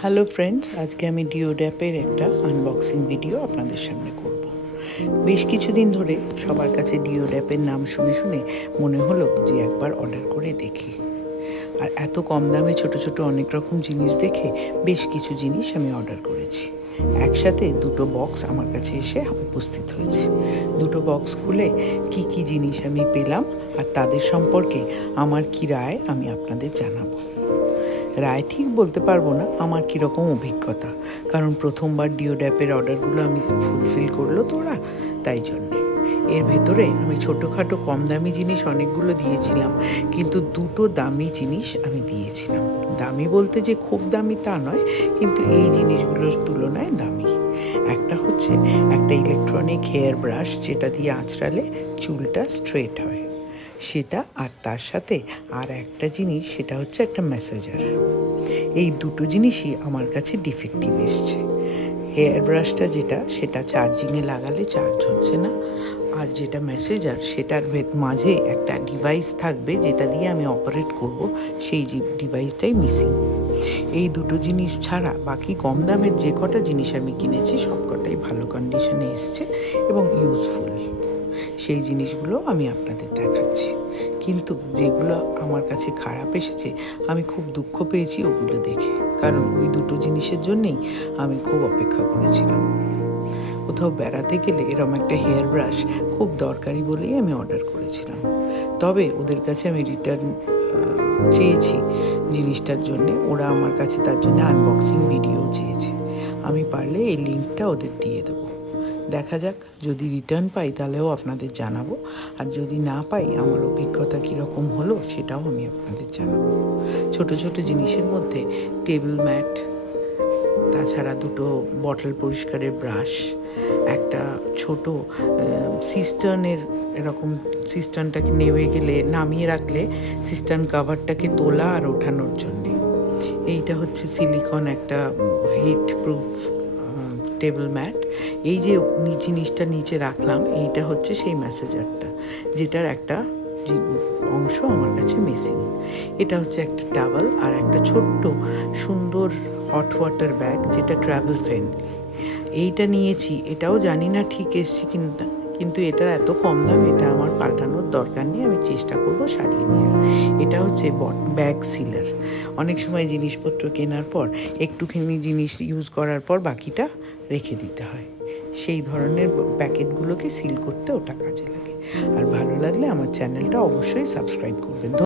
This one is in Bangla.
হ্যালো ফ্রেন্ডস, আজকে আমি ডিওড্যাপের একটা আনবক্সিং ভিডিও আপনাদের সামনে করব। বেশ কিছুদিন ধরে সবার কাছে ডিওড্যাপের নাম শুনে শুনে মনে হলো যে একবার অর্ডার করে দেখি। আর এত কম দামে ছোট ছোট অনেক রকম জিনিস দেখে বেশ কিছু জিনিস আমি অর্ডার করেছি। একসাথে দুটো বক্স আমার কাছে এসে উপস্থিত হয়েছে। দুটো বক্স খুলে কি কি জিনিস আমি পেলাম আর তাদের সম্পর্কে আমার কী রায় আমি আপনাদের জানাবো। রায় ঠিক বলতে পারবো না আমার কীরকম অভিজ্ঞতা, কারণ প্রথমবার ডিওড্যাপের অর্ডারগুলো আমি ফুলফিল করলো তো ওরা, তাই জন্যে। এর ভেতরে আমি ছোটোখাটো কম দামি জিনিস অনেকগুলো দিয়েছিলাম, কিন্তু দুটো দামি জিনিস আমি দিয়েছিলাম। দামি বলতে যে খুব দামি তা নয়, কিন্তু এই জিনিসগুলোর তুলনায় দামি। একটা হচ্ছে একটা ইলেকট্রনিক হেয়ার ব্রাশ, যেটা দিয়ে আঁচড়ালে চুলটা স্ট্রেট হয় সেটা, আর তার সাথে আর একটা জিনিস, সেটা হচ্ছে একটা ম্যাসাজার। এই দুটো জিনিসই আমার কাছে ডিফেক্টিভ এসছে। হেয়ার ব্রাশটা যেটা, সেটা চার্জিংয়ে লাগালে চার্জ হচ্ছে না, আর যেটা ম্যাসেজার সেটার মাঝে একটা ডিভাইস থাকবে যেটা দিয়ে আমি অপারেট করব, সেই ডিভাইসটাই মিসিং। এই দুটো জিনিস ছাড়া বাকি কম দামের যে কটা জিনিস আমি কিনেছি সব কটাই ভালো কন্ডিশনে এসছে এবং ইউজফুল। সেই জিনিসগুলো আমি আপনাদের দেখাচ্ছি, কিন্তু যেগুলো আমার কাছে খারাপ এসেছে আমি খুব দুঃখ পেয়েছি ওগুলো দেখে, কারণ ওই দুটো জিনিসের জন্যেই আমি খুব অপেক্ষা করেছিলাম। কোথাও বেড়াতে গেলে এরম একটা হেয়ার ব্রাশ খুব দরকারি বলেই আমি অর্ডার করেছিলাম। তবে ওদের কাছে আমি রিটার্ন চেয়েছি জিনিসটার জন্যে, ওরা আমার কাছে তার জন্য আনবক্সিং ভিডিও চেয়েছে। আমি পারলে এই লিঙ্কটা ওদের দিয়ে দেবো। দেখা যাক, যদি রিটার্ন পাই তাহলেও আপনাদের জানাবো, আর যদি না পাই আমার অভিজ্ঞতা কীরকম হলো সেটাও আমি আপনাদের জানাবো। ছোট ছোট জিনিসের মধ্যে টেবিল ম্যাট, তাছাড়া দুটো বটল পরিষ্কারের ব্রাশ, একটা ছোট সিস্টার্নের, এরকম সিস্টার্নটাকে নেমে গেলে নামিয়ে রাখলে সিস্টার্ন কাভারটাকে তোলা আর ওঠানোর জন্যে। এইটা হচ্ছে সিলিকন একটা হিট প্রুফ টেবিল ম্যাট। এই যে জিনিসটা নিচে রাখলাম, এইটা হচ্ছে সেই ম্যাসেজারটা, যেটার একটা অংশ আমার কাছে মিসিং। এটা হচ্ছে একটা টাওয়াল আর একটা ছোট্ট সুন্দর হট ওয়াটার ব্যাগ, যেটা ট্রাভেল ফ্রেন্ডলি। এইটা নিয়েছি, এটাও জানি না ঠিক এসছে কিনা, কিন্তু এটার এত কম দাম, এটা আমার পাল্টানোর দরকার নেই, আমি চেষ্টা করব সারিয়ে নেওয়ার। এটা হচ্ছে ব্যাগ সিলার। অনেক সময় জিনিসপত্র কেনার পর একটুখানি জিনিস ইউজ করার পর বাকিটা রেখে দিতে হয়, সেই ধরনের প্যাকেটগুলোকে সিল করতে ওটা কাজে লাগে। আর ভালো লাগলে আমার চ্যানেলটা অবশ্যই সাবস্ক্রাইব করবেন।